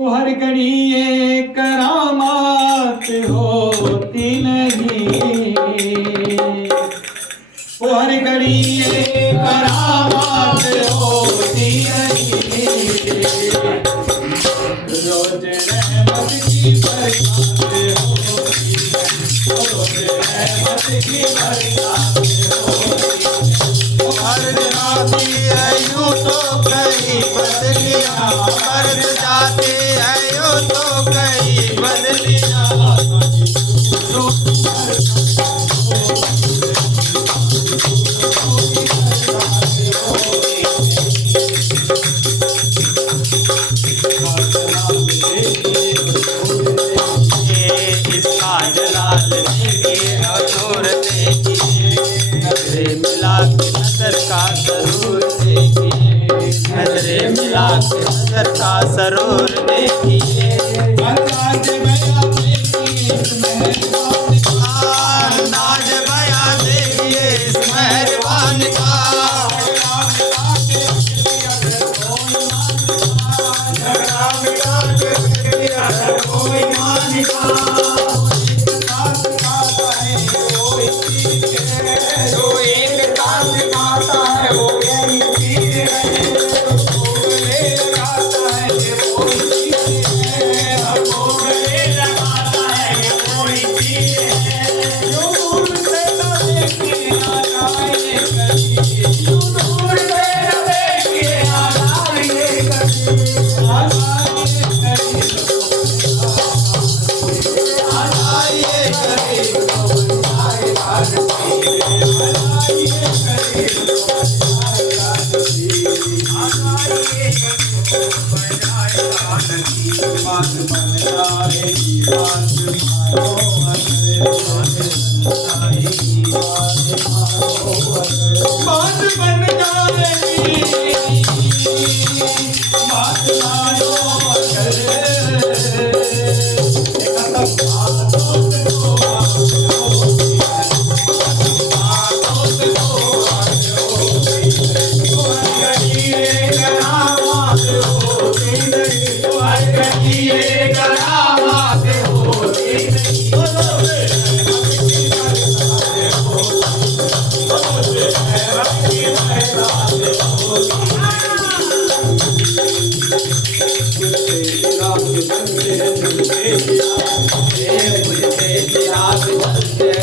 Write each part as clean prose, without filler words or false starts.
हर घड़ी ये करामात होती नहीं, हर घड़ी ये करामात होती नहीं। रोज रहमत की बरसात होती है, रोज रहमत की बरसात होती है। अर्ज आती है यूं तो कहीं बदलियां, अर्ज जाती है यूं तो कहीं बदलियां। इसका जलाल देखिए और नूर देखिए, नजरे मिला के नजर का सरूर देखिए, नजरे मिला के नजर का सरूर देखिए। अंदाज बयां देखिए इस मेहरबान का, अंदाज बयां देखिए इस मेहरबान का। कोई मानिका जो एक साथ खाता है वो यही पीर है, जो गले लगाता है ये वही पीर है, जो गले लगाता है ये वही पीर है। जो दूर से न देखे आ जाए कभी, जो दूर से न देखे आ जाए कभी, आ जाए कभी बात बन जाएगी, बात मानो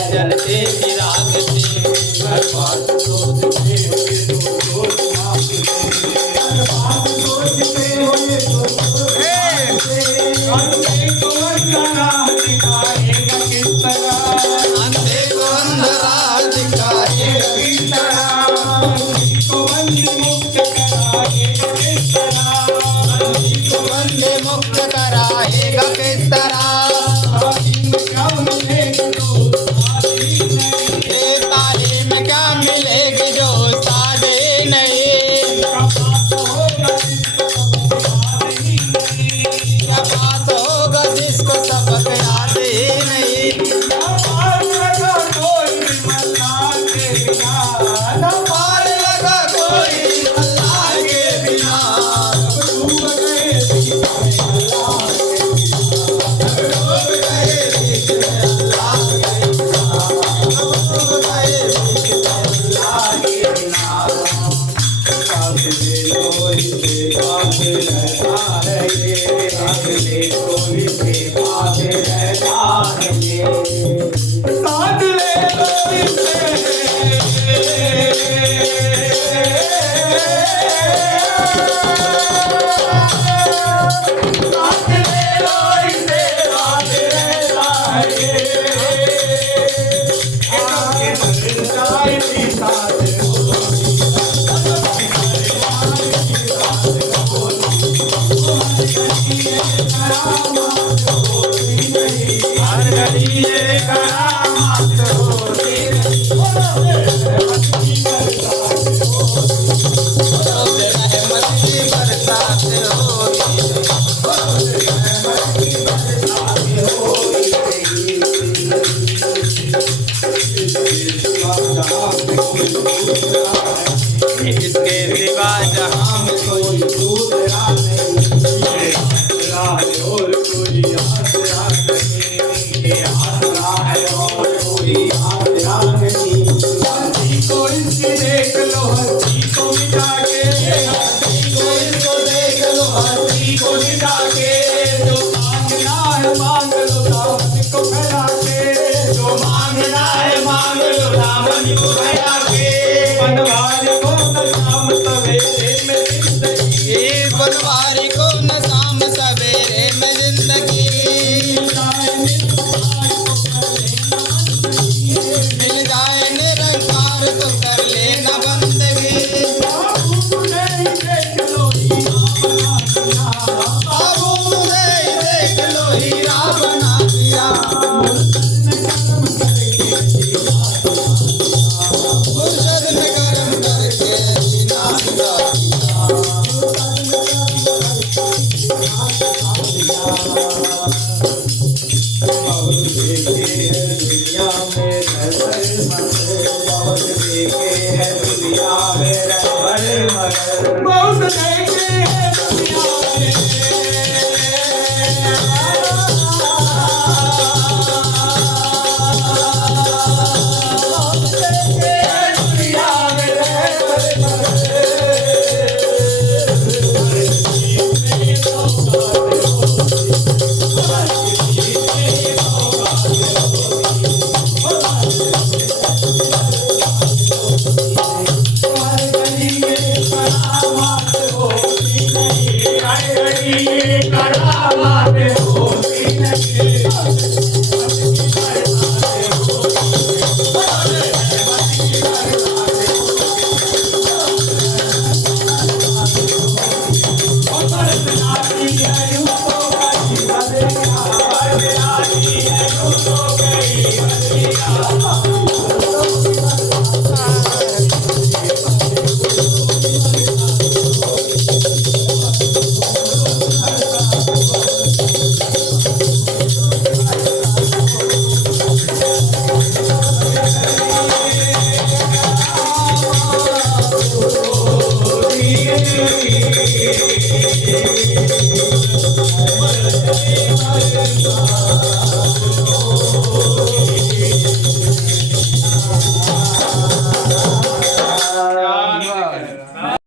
जलते चिराग से हर बात सोचते हुए अंधे को अंधेरा दिखाएगा किस तरह, अंधे को अंधेरा दिखाएगा किस तरह, अंधी को अंधी मुक्त कराएगा किस तरह, अंधी को बंदे मुक्त कराएगा किस तरह। तालीम क्या मिलेगी जो तालीम नहीं, ये तालीम क्या मिलेगी जो सादे नहीं। पास होगा जिसको सबक याद ही नहीं, क्या पास होगा जिसको सबक याद ही नहीं। पार लगा कोई अल्लाह के बिना, पार लगा कोई अल्लाह के बिना। डूब गए अल्लाह के डूब गए बीच में अल्लाह के बिना, डूब गए बीच में अल्लाह के बिना। साथ ले लो इसे पास रहता है ये, साथ ले लो इसे पास रहता है ये, साथ ले लो हर घड़ी ये करामात होती रहमत की बरसात होगी। इसके सिवा जहां में कोई दूसरा नहीं। आसरा है और कोई आसरा नहीं, आसरा है और कोई आसरा नहीं। हस्ती को इसकी देख लो, हस्ती को मिटा के, हस्ती को इसको देख लो, हस्ती को मिटा के। जो मांगना है मांग लो दामन को फैला के, जो मांगना है मांग लो दामन को फैला के। बनवारी को न शाम सवेरे में जिंदगी, बनवारी को न शाम सवेरे में जिंदगी, मिल जाए निरंकार तो कर लेना बंदगी। बाबू मुझे ही देख लो हीरा बना दिया, मुर्शद ने कर्म करके जीना सिखा दिया। बहुत देखे है दुनिया में रहबर मगर, बहुत देखे है दुनिया में रहबर मगर, बहुत देखे है दुनिया में रहबर मगर।